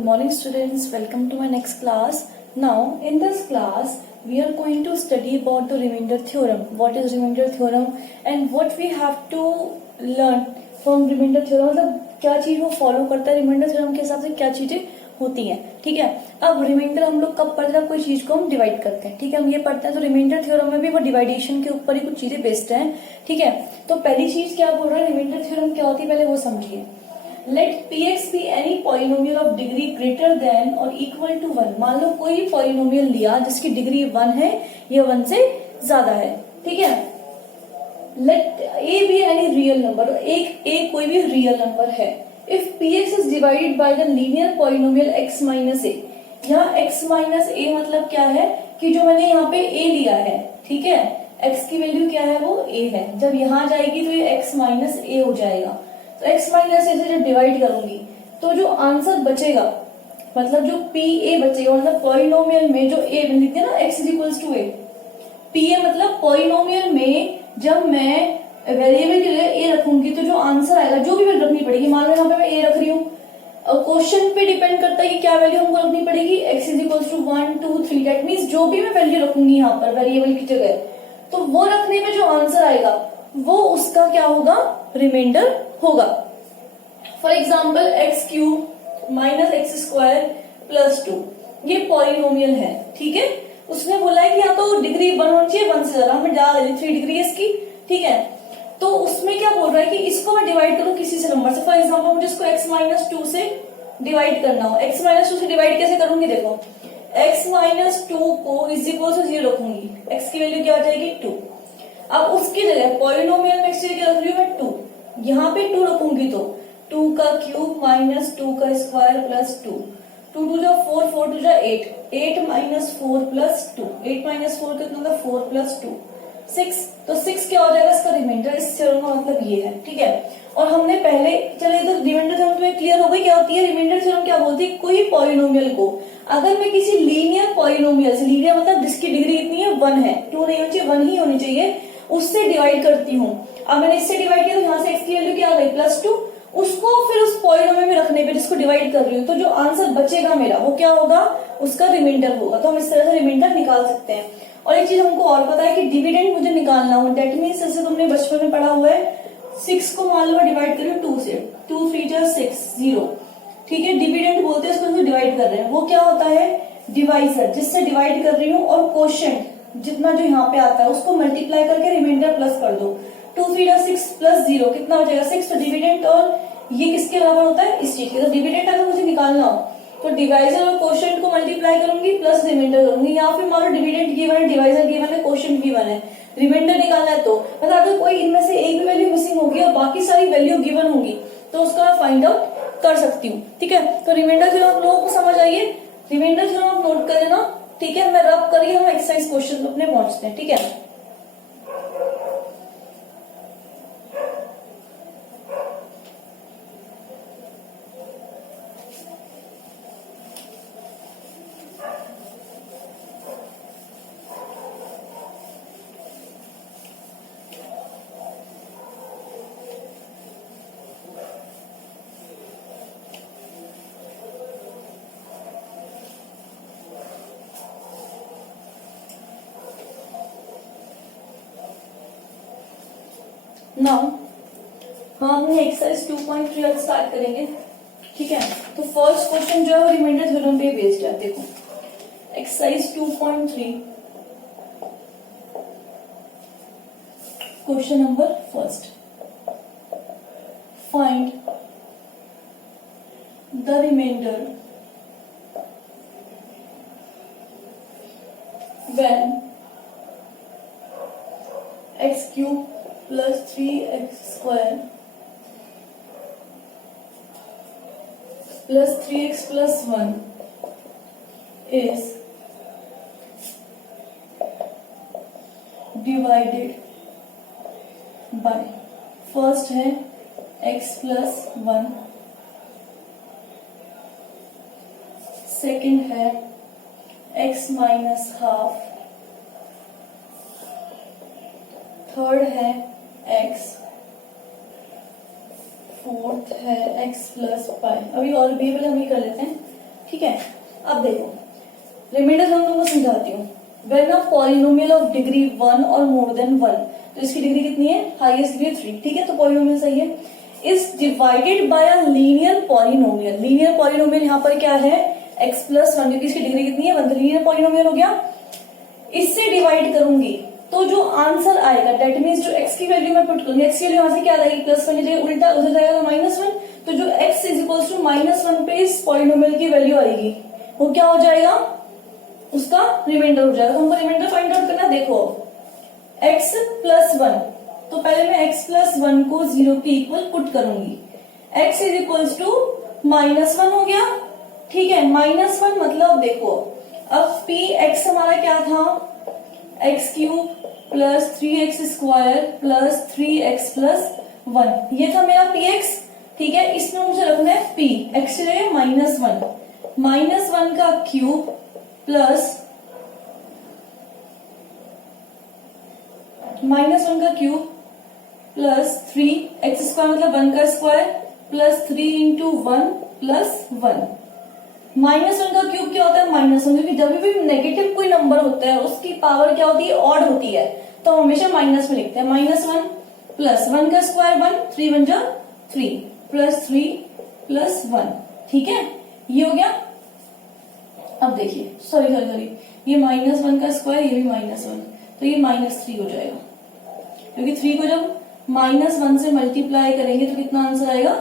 Good morning students, welcome to my next class. Now in this class we are going to study about the remainder theorem. What is remainder theorem and what we have to learn from remainder theorem, मतलब क्या चीज वो follow करता है remainder theorem के हिसाब से क्या चीजें होती हैं. ठीक है, अब रिमाइंडर हम लोग कब पढ़ते हैं, कोई चीज को हम डिवाइड करते हैं. ठीक है, हम ये पढ़ते हैं तो रिमाइंडर थ्योरम में भी वो डिवाइडेशन के ऊपर ही कुछ चीजें बेस्ड हैं. ठीक है, तो पहली चीज क्या बोल रहा है, रिमाइंडर थ्योरम क्या होती है पहले वो समझिए. Let px be any polynomial of degree greater than or equal to 1. मान लो कोई पॉलिनोमियल लिया जिसकी डिग्री 1 है या 1 से ज्यादा है. ठीक है, let a be any real number. एक a कोई भी रियल नंबर है. If px is divided by the linear polynomial x minus a. यहाँ x minus a मतलब क्या है कि जो मैंने यहाँ पे a लिया है. ठीक है, x की वैल्यू क्या है वो a है. जब यहाँ जाएगी तो ये x minus a हो जाएगा. तो x माइनस ए से जब डिवाइड करूंगी तो जो आंसर बचेगा मतलब जो पी ए बचेगा, मतलब पॉलिनोमियल में जो ए लिखते हैं ना x is equals to A, P A मतलब पॉलिनोमियल में जब मैं वेरिएबल के लिए ए रखूंगी तो जो आंसर आएगा जो भी वैल्यू रखनी पड़ेगी. मान लो यहाँ पे मैं ए रख रही हूँ और क्वेश्चन पे डिपेंड करता है कि क्या वैल्यू हमको रखनी पड़ेगी. x is equals to 1 2 3. That means जो भी मैं वैल्यू रखूंगी यहाँ पर वेरिएबल की जगह तो वो रखने में जो आंसर आएगा वो उसका क्या होगा, रिमाइंडर होगा. For example x cube minus x square plus 2 ये पॉलिनोमियल है. ठीक है, उसने बोला है कि यहाँ तो डिग्री 1 होनी चाहिए 1 से ज्यादा, हमें डाल देंगे 3 डिग्री है इसकी. ठीक है, तो उसमें क्या बोल रहा है कि इसको मैं डिवाइड करूं किसी से नंबर से. फॉर एग्जाम्पल मुझे इसको x माइनस 2 से डिवाइड करना हो. x माइनस 2 से डिवाइड कैसे करूंगी, देखो x माइनस 2 को इज इक्वल टू 0 रखूंगी. x की वैल्यू क्या हो जाएगी 2. अब उसकी जगह पॉलिनोमियल में x की जगह रख रही हूँ मैं 2, यहाँ पे 2 रखूंगी तो 2 का क्यूब माइनस 2 का स्क्वायर प्लस 2. 2 2 जा 4 4 2 जा 8 8 माइनस 4 प्लस 2. 8 माइनस 4 कितना होगा 4 प्लस 2 6. तो 6 क्या हो जाएगा इसका रिमाइंडर. इस थ्योरम का मतलब ये है. ठीक है, और हमने पहले चले तो रिमाइंडर थ्योरम तुम्हें क्लियर हो गई क्या होती है. रिमाइंडर थ्योरम क्या बोलती है, कोई पॉलिनोमियल को अगर मैं किसी लीनियर पॉलिनोमियल से, लीनियर मतलब जिसकी डिग्री इतनी है 1 है, 2 नहीं होनी चाहिए 1 ही होनी चाहिए, उससे डिवाइड करती हूँ. अब मैंने इससे डिवाइड किया तो यहाँ से x की वैल्यू क्या आ गई प्लस 2. उसको फिर उस पॉलिनोमियल में रखने पे जिसको डिवाइड कर रही हूँ तो जो आंसर बचेगा मेरा वो क्या होगा, उसका रिमाइंडर होगा. तो हम इस तरह से रिमाइंडर निकाल सकते हैं. और एक चीज हमको और पता है कि डिविडेंड मुझे निकालना हो. दैट मीन्स जैसे तुमने बचपन में पढ़ा हुआ है 6 को मान लो डिवाइड करिए 2 से, 2 3 जा 6 0. ठीक है, डिविडेंड बोलते हैं उसको डिवाइड कर रहे हैं. वो क्या होता है, डिवाइजर, जिससे डिवाइड कर रही हूँ और क्वोशिएंट जितना जो यहाँ पे आता है उसको मल्टीप्लाई करके रिमाइंडर प्लस कर दो. 2 3 जा 6 प्लस 0 कितना हो जाएगा 6. तो डिविडेंड और ये किसके बराबर होता है, इस चीज के. तो डिविडेंड अगर मुझे निकालना हो तो डिवाइजर और क्वोशिएंट को मल्टीप्लाई करूंगी प्लस रिमाइंडर करूंगी. यहाँ पे मान लो डिविडेंड गिवन है, डिवाइजर गिवन है, क्वोशिएंट गिवन है, रिमाइंडर निकालना है तो मतलब अगर कोई इनमें से एक भी वैल्यू मिसिंग होगी और बाकी सारी वैल्यू गिवन होगी तो उसका मैं फाइंड आउट कर सकती हूँ. ठीक है, तो रिमाइंडर थ्योरम आप लोगों को समझ आइए. रिमाइंडर थ्योरम आप नोट कर लेना. ठीक है, मैं रब करिए हम एक्सरसाइज क्वेश्चन अपने पहुंचते हैं. ठीक है, नाउ हम अपने एक्सरसाइज 2.3 आज स्टार्ट करेंगे. ठीक है, तो फर्स्ट क्वेश्चन जो है वो रिमाइंडर थ्योरम पे बेस्ड है. देखो exercise 2.3 question number first, find the remainder when x cube plus 3x square plus 3x plus 1 is divided by, first है x plus 1, second है x minus half, थर्ड है x, fourth है x plus पाई. अभी और variable हम ही कर लेते हैं. ठीक है, अब देखो रिमाइंडर थ्योरम तुमको समझाती हूँ। When a polynomial of degree 1 और मोर देन 1, तो इसकी डिग्री कितनी है, हाईएस्ट डिग्री 3, ठीक है, तो पॉलिनोमियल सही है। Is divided by a linear polynomial, linear polynomial यहाँ पर क्या है, x प्लस 1, क्योंकि इसकी डिग्री कितनी है 1, तो लीनियर पॉलिनोमियल हो गया। इससे डिवाइड करूंगी तो जो आंसर आएगा दैट मीन्स जो x की वैल्यू मैं पुट करूंगी, x की वैल्यू यहां से क्या आएगी +1 की जगह उल्टा उधर जाएगा -1, तो जो x इज इक्वल टू -1 पे इस पॉलिनोमियल की वैल्यू आएगी वो क्या हो जाएगा, उसका रिमाइंडर हो जाएगा। तो हमको रिमाइंडर फाइंड आउट करना, देखो x प्लस 1, तो पहले मैं x प्लस 1 को 0 के इक्वल पुट करूंगी, x इज इक्वल टू -1 हो गया, ठीक है, -1 मतलब देखो अब p x हमारा क्या था, x cube plus 3x square plus 3x plus 1, ये था मेरा px, ठीक है। इसमें मुझे रखना है p, x की जगह -1 का क्यूब प्लस -1 का क्यूब प्लस 3x स्क्वायर मतलब 1 का स्क्वायर प्लस 3 इंटू 1 प्लस 1। -1 का क्यूब क्या होता है, -1, क्योंकि जब भी नेगेटिव कोई नंबर होता है उसकी पावर क्या होती है, ऑड होती है, तो हमेशा माइनस में लिखते हैं। -1 प्लस 1 का स्क्वायर 1, 3 1 जा 3 प्लस 3 प्लस 1, ठीक है, ये हो गया। अब देखिए सॉरी ये -1 का स्क्वायर, ये भी -1, तो ये -3 हो जाएगा, क्योंकि 3 को जब -1 से मल्टीप्लाई करेंगे तो कितना आंसर आएगा,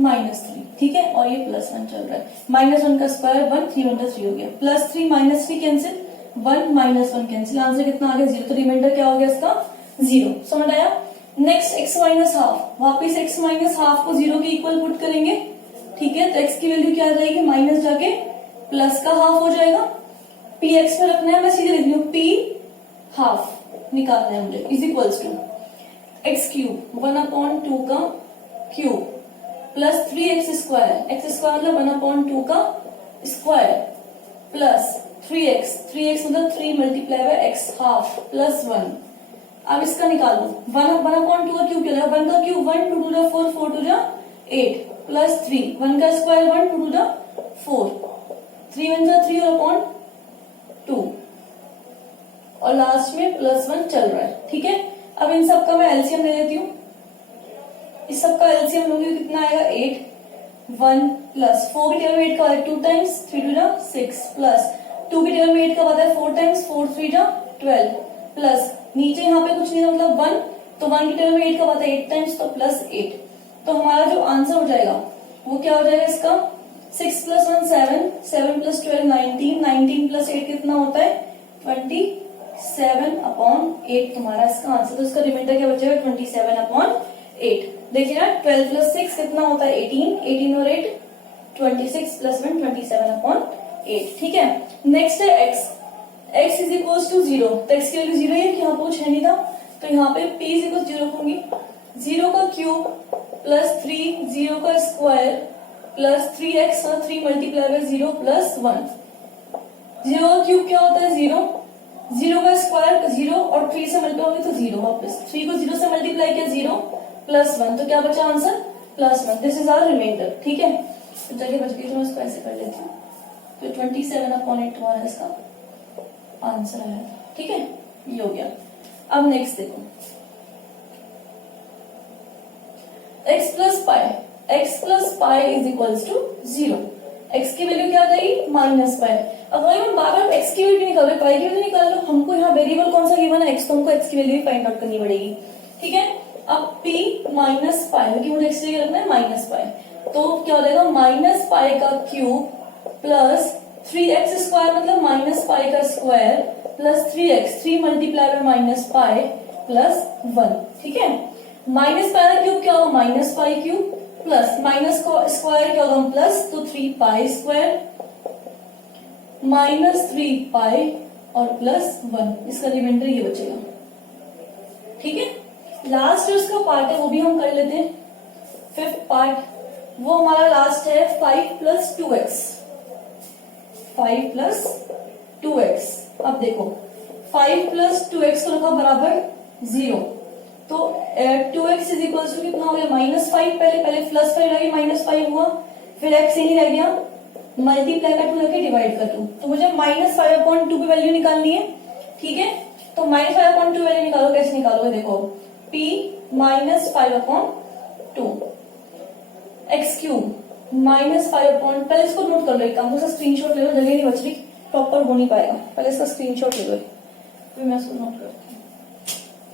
-3, ठीक है, और ये +1 चल रहा है, -1 का स्क्वायर 1, 3 1 3 हो गया, +3 -3 कैंसिल, 1 -1 कैंसिल, आंसर कितना आ गया 0, तो रिमाइंडर क्या हो गया इसका 0, समझ आया। नेक्स्ट x माइनस हाफ, वापिस x माइनस हाफ को 0 के इक्वल पुट करेंगे, ठीक है, तो x की वैल्यू क्या आ जाएगी, माइनस जाके प्लस का हाफ हो जाएगा, p x में रखना है, मैं सीधे लिख लू p हाफ निकालना है मुझे, is equals to x cube 1/2 का cube plus 3x square, x square मतलब 1/2 का स्क्वायर प्लस 3x मतलब 3 multiply by x half plus 1। अब इसका निकालो, 1/2 का क्यूब क्या है, 1 का क्यूब 1 2 2 4 4 2 8 प्लस 3, 1 का स्क्वायर 1 2 2 4, 3 1 3 और अपॉन 2, और लास्ट में +1 चल रहा है, ठीक है। अब इन सब का मैं एलसीएम ले लेती हूँ, इस सब का एलसीएम लूंगी, कितना आएगा 8, 1 प्लस 4 की टेबल में 8 का 2 टाइम्स 3 2 6 प्लस 2 की टेबल में 8 का आता है 4 टाइम्स 4 3 12 प्लस नीचे यहाँ पे कुछ नहीं था मतलब 1, तो 1 की टेबल में 8 का आता है 8 टाइम्स तो प्लस 8, तो हमारा जो आंसर हो जाएगा वो क्या हो जाएगा इसका 6 + 1 7, 7 + 12 19, 19 + 8 कितना होता है 27/8 तुम्हारा इसका आंसर, तो इसका रिमाइंडर क्या बचेगा 27/8। देखिए ना 12 + 6 कितना होता है 18, 18 और 8 26 + 1 27/8, ठीक है। नेक्स्ट है x, x is equal to 0, तो x की वैल्यू 0 है, यहाँ पे कुछ है नहीं था, तो यहाँ पे p इज इक्वल 0 रखूंगी, 0 का क्यूब प्लस 3, 0 का स्क्वायर प्लस 3x और 3 मल्टीप्लाई बाय 0 प्लस 1। 0 का क्यूब क्या होता है 0, 0 का स्क्वायर 0 और 3 से मल्टीप्लाई होगी तो 0 वापस, 3 को 0 से मल्टीप्लाई किया 0 प्लस 1, तो क्या बचा answer +1, this is our remainder, ठीक है। तो जगह बच गई तो मैं इसको ऐसे कर लेती हूँ, तो 27/8 तुम्हारा इसका आंसर आया था, ठीक है, ये हो गया। अब नेक्स्ट देखो x plus pi is equals to 0, x की वैल्यू क्या आ जाएगी -पाई। अब वही हम बार बार x की वैल्यू निकाल रहे, पाई की वैल्यू निकाल लो, हमको यहाँ वेरिएबल कौन सा गिवन है x, तो हमको x की वैल्यू फाइंड आउट करनी पड़ेगी, ठीक है। अब p माइनस पाई, क्योंकि मुझे x की जगह रखना है -पाई, तो क्या हो जाएगा -पाई का क्यूब प्लस 3x स्क्वायर मतलब -पाई का square plus 3x, 3 multiply bye -pi plus 1, ठीक है। -पाई का क्यूब क्या होगा -पाई क्यूब प्लस माइनस का स्क्वायर क्या होगा प्लस, तो 3 पाई स्क्वायर -3 पाई और प्लस 1, इसका रिमाइंडर ये बचेगा, ठीक है। लास्ट जो इसका पार्ट है वो भी हम कर लेते हैं, 5th पार्ट, वो हमारा लास्ट है 5 + 2x, 5 + 2x। अब देखो 5 + 2x को रखा बराबर 0, तो 2x इज इक्वल टू कितना हो गया -5, पहले +5 रह गया -5 हुआ, फिर x यही रह गया मल्टीप्लाई का 2 लेके डिवाइड का 2, तो मुझे -5/2 की वैल्यू निकालनी है। ठीक है, तो -5/2 वैल्यू निकालो, कैसे निकालोगे देखो, p -5/2 एक्स क्यूब -5 पहले इसको नोट कर लो, एक काम स्क्रीनशॉट ले लो, जगह नहीं बच रही, प्रॉपर हो नहीं पाएगा, पहले इसका स्क्रीनशॉट ले लो, फिर मैं इसको नोट करती हूँ,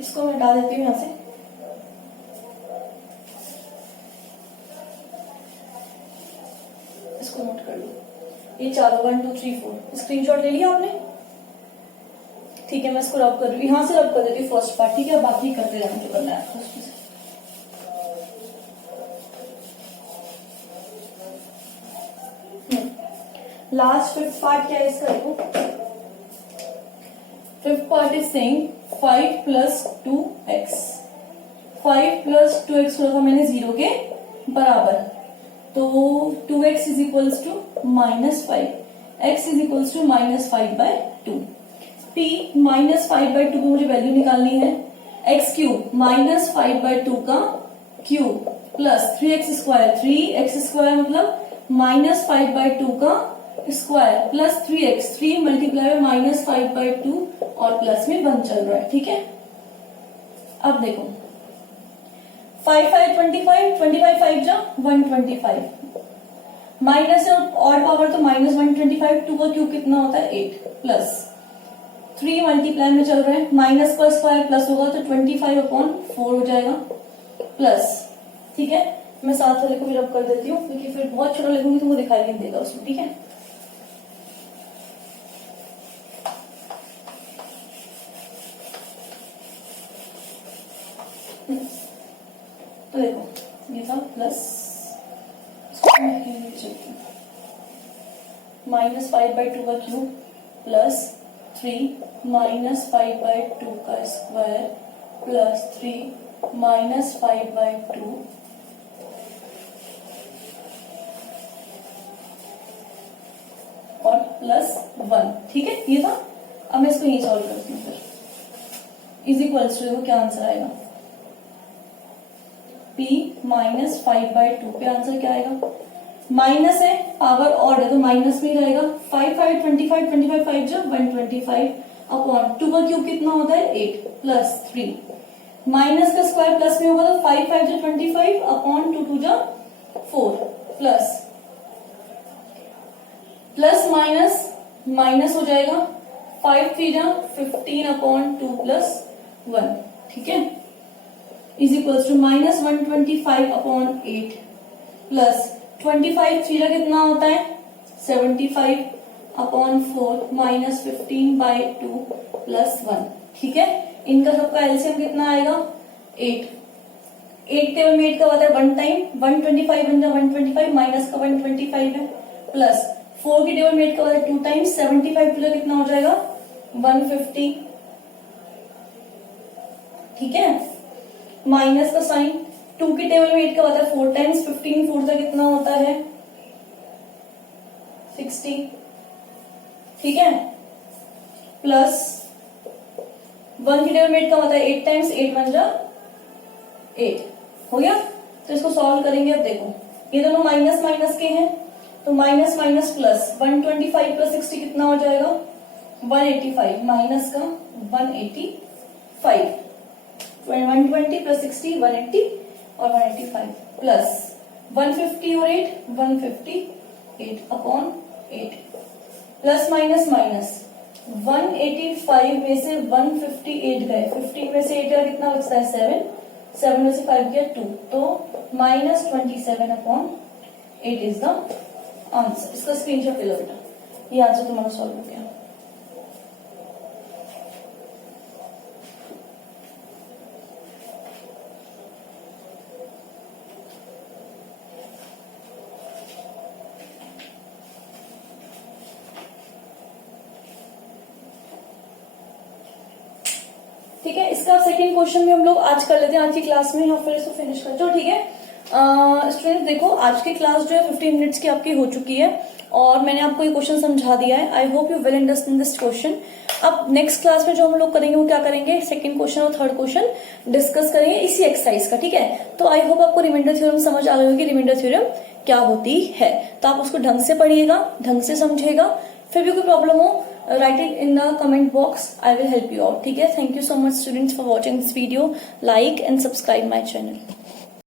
इसको मैं हटा देती हूँ यहां से। इसको नोट कर लो, ये चारों 1 2 3 4 स्क्रीनशॉट ले लिया आपने। ठीक है, मैं इसको रब कर रही हूँ, यहां से रब कर देती हूँ फर्स्ट पार्ट। ठीक है, बाकी करते रहना जो करना है आपको उसमें से। लास्ट फिफ्थ पार्ट क्या है इसका देखो, fifth part is saying 5 + 2x, 5 + 2x रखा मैंने 0 के बराबर, तो 2x = -5, x = -5/2। p -5/2 की मुझे वैल्यू निकालनी है, x क्यूब -5/2 का क्यूब प्लस 3x², 3x² मतलब -5/2 का स्क्वायर प्लस 3x, 3 मल्टीप्लाई में -5/2 और प्लस में 1 चल रहा है। ठीक है, अब देखो 5 5 25, 25 5 जा 125, माइनस और पावर तो -125, 2 का क्यूब कितना होता है 8, प्लस 3 मल्टीप्लाई में चल रहा है, माइनस का स्क्वायर प्लस होगा तो 25/4 हो जाएगा, प्लस। ठीक है, मैं साथ वाले को भी रब कर देती हूँ, क्योंकि फिर बहुत छोटा लिखूंगी तो वो दिखाई नहीं देगा उसमें। ठीक है, तो देखो ये था प्लस -5/2 का क्यूब प्लस 3 -5/2 का स्क्वायर प्लस 3 -5/2 और प्लस 1। ठीक है, ये था। अब मैं इसको यही सॉल्व करती हूँ, फिर इज इक्वल्स टू, क्या आंसर आएगा, p -5/2 पे आंसर क्या आएगा, माइनस है, पावर ऑड है तो माइनस में ही रहेगा, 5 5 25, 25 5 जो 125 अपॉन 2 का क्यूब कितना होता है 8 प्लस 3, माइनस का स्क्वायर प्लस में होगा तो 5 5 जो 25 अपॉन 2 2 जो 4 प्लस प्लस माइनस माइनस हो जाएगा, 5 3 जो 15 अपॉन 2 प्लस 1। ठीक है, is equals to -125 upon 8 plus 25 3 का कितना होता है 75 अपॉन 4 -15/2 प्लस 1। ठीक है, इनका सबका एलसीएम कितना आएगा 8, 8 टेबल में 8 का होता है 1 टाइम, 125 बन जाए 125, माइनस का 125 है, प्लस 4 की टेबल में 8 का होता है 2 टाइम्स, 75 का कितना हो जाएगा 150। ठीक है, माइनस का साइन, 2 की टेबल में 8 का होता है 4 टाइम्स, 15 4 का कितना होता है 60। ठीक है, प्लस 1 की टेबल में 8 का होता है 8 टाइम्स, 8 बन जा 8 हो गया। तो इसको सॉल्व करेंगे। अब देखो ये दोनों माइनस माइनस के हैं, तो माइनस माइनस प्लस 125 प्लस 60 कितना हो जाएगा 185, माइनस का 185, 120 प्लस 60 180 और 185 प्लस 150 और 8 158 अपॉन 8 प्लस माइनस माइनस 185 में से 158 गए, 15 में से 8 का कितना बचता है 7, 7 में से 5 गया 2, तो -27 अपॉन 8 इज द आंसर। इसका स्क्रीनशॉट ले लो बेटा, ये आंसर तुम्हारा सॉल्व हो गया। ठीक है, इसका सेकंड क्वेश्चन भी हम लोग आज कर लेते हैं आज की क्लास में, या फिर इसको फिनिश कर दो। ठीक है स्टूडेंट्स, देखो आज की क्लास जो है 15 मिनट्स की आपकी हो चुकी है और मैंने आपको ये क्वेश्चन समझा दिया है। I hope you will understand this question. अब नेक्स्ट क्लास में जो हम लोग करेंगे वो क्या करेंगे, सेकंड क्वेश्चन और थर्ड क्वेश्चन डिस्कस करेंगे इसी एक्सरसाइज का। ठीक है, तो आई होप आपको रिमाइंडर थ्योरम समझ आ गई होगी, रिमाइंडर थ्योरम क्या होती है। तो आप उसको ढंग से पढ़िएगा, ढंग से समझिएगा। फिर भी कोई प्रॉब्लम हो, write it in the comment box. I will help you out. ठीक है, thank you so much students for watching this video. Like and subscribe my channel.